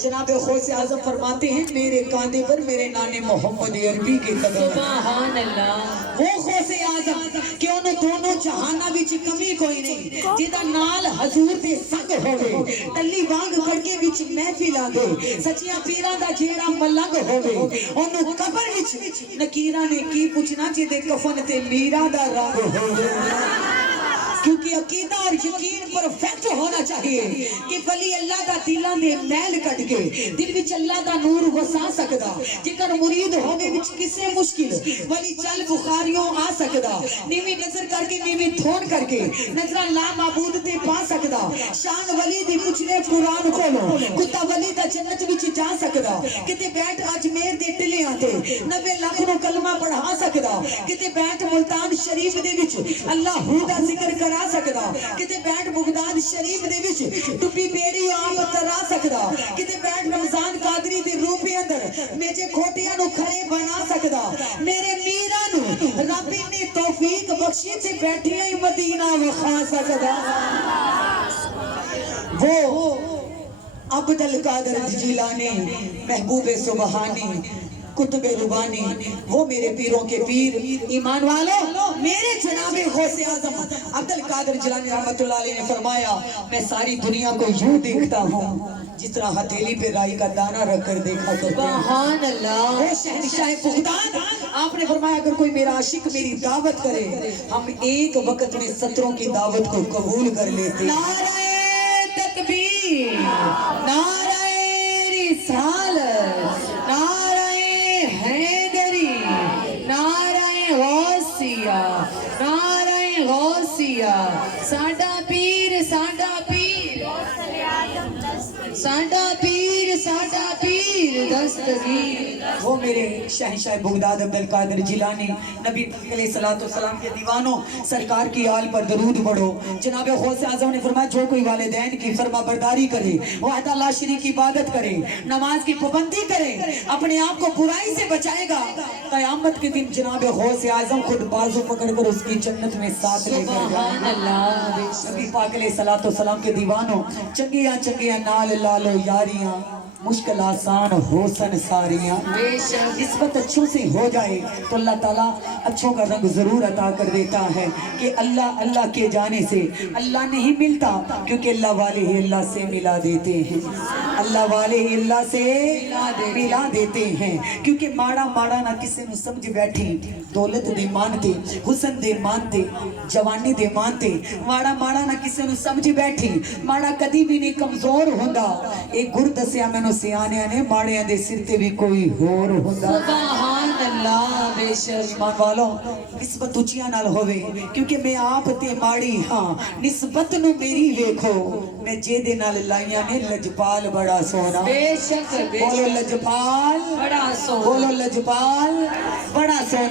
جناب غوث اعظم فرماتے ہیں میرے کاندھے پر میرے نانے محمد عربی کے قدم سبحان اللہ وہ غوث اعظم کہ انہوں دونوں جہانہ وچ کمی کوئی نہیں جیدہ نال حضور دے سنگ ہوئے ٹلی وانگ کڑکے وچ محفل آگے سچیاں پیران دا جیڑا ملنگ ہوئے انہوں قبر وچ نکیرہ نے کی پوچھنا جیدے کفن تے میرا دا رنگ ہوئے کیونکہ عقیدہ اور یقین پرفیکٹ ہونا چاہیے کہ ولی اللہ دا دلان دے میل کٹ کے دل وچ اللہ دا نور وسا سکدا جکر مرید ہونے وچ کسے مشکل ولی چل بخاریوں آ سکدا نیوی نظر کر کے نیوی تھون کر کے نظرہ لا معبود تے پا سکدا شان ولی دی پچھلے قرآن کھولو کتا ولی دا جنت وچ جا سکدا کتے بیٹھ اجمیر دے ٹلے آتے 90 لاکھ نو کلمہ پڑھا سکدا کتے بیٹھ ملتان شریف دے وچ اللہ ہو دا ذکر کرا سکدا کتے بیٹھ بغداد شریف دے وچ ٹپی بیڑی آپ ترا سکدا کتے بیٹھ رمضان قادری دے روح پہ اندر میجے کھوٹیاں نو کھڑے بنا سکدا میرے میرا نو رب نے توفیق بخشی تے بیٹھیاں ہی مدینہ وخا سکدا وہ عبد القادر جیلانی محبوب سبحانی کتب ربانی وہ میرے پیروں کے پیر ایمان والوں میرے جناب غوث اعظم عبد القادر جیلانی رحمت اللہ علیہ نے فرمایا میں ساری دنیا کو یوں دیکھتا ہوں جس طرح ہتھیلی پہ رائی کا دانہ رکھ کر دیکھا کرتے ہیں سبحان اللہ وہ شہنشاہ بغداد آپ نے فرمایا اگر کوئی میرا عاشق میری دعوت کرے ہم ایک وقت میں 17 کی دعوت کو قبول کر لیتے نعرہ تکبیر نعرہ رسالت نعرہ حیدری نعرہ غوثیہ نعرہ غوثیہ ساڈا پیر ساڈا پیر ساڈا پیر ساڈا پیر دستگیر وہ میرے شہنشاہ بغداد عبد القادر جیلانی نبی علیہ السلام کے دیوانوں سرکار کی آل پر درود پڑھو جناب غوث اعظم نے فرمایا جو کوئی والدین کی فرما برداری کرے وحدہ لا شریک کی عبادت کرے نماز کی پابندی کرے اپنے آپ کو برائی سے بچائے گا قیامت کے دن جناب غوث اعظم خود بازو پکڑ کر اس کی جنت میں ساتھ لے کر سبحان اللہ نبی پاک علیہ السلام کے دیوانوں چنگیاں چنگیاں نال لالو یاریاں مشکل آسان حسن ساریاں نسبت اچھوں سے ہو جائے تو اللہ تعالیٰ اچھوں کا رنگ ضرور عطا کر دیتا ہے کہ اللہ اللہ کے جانے سے اللہ نہیں ملتا کیونکہ اللہ والے ہی اللہ سے ملا دیتے ہیں اللہ والے ہی اللہ سے ملا دیتے ہیں کیونکہ ماڑا ماڑا نہ کسے نو سمجھ بیٹھی دولت دے مانتے حسن دے مانتے جوانی دے مانتے ماڑا ماڑا نہ کسے نو سمجھ بیٹھی ماڑا کدی بھی نہیں کمزور ہوندا ایک گر دسیا میں سیانیاں نے ماڑیاں دے سرتے بھی کوئی ہور ہوندا سبحان اللہ بے شک ایمان والوں نسبت اچیاں نال ہوئے کیونکہ میں آپ تے ماڑی ہاں نسبت نو میری ویکھو میں جے دے نال لائیاں نے لجپال بڑا سونا بے شک بولو لجپال بڑا سونا بولو لجپال بڑا سونا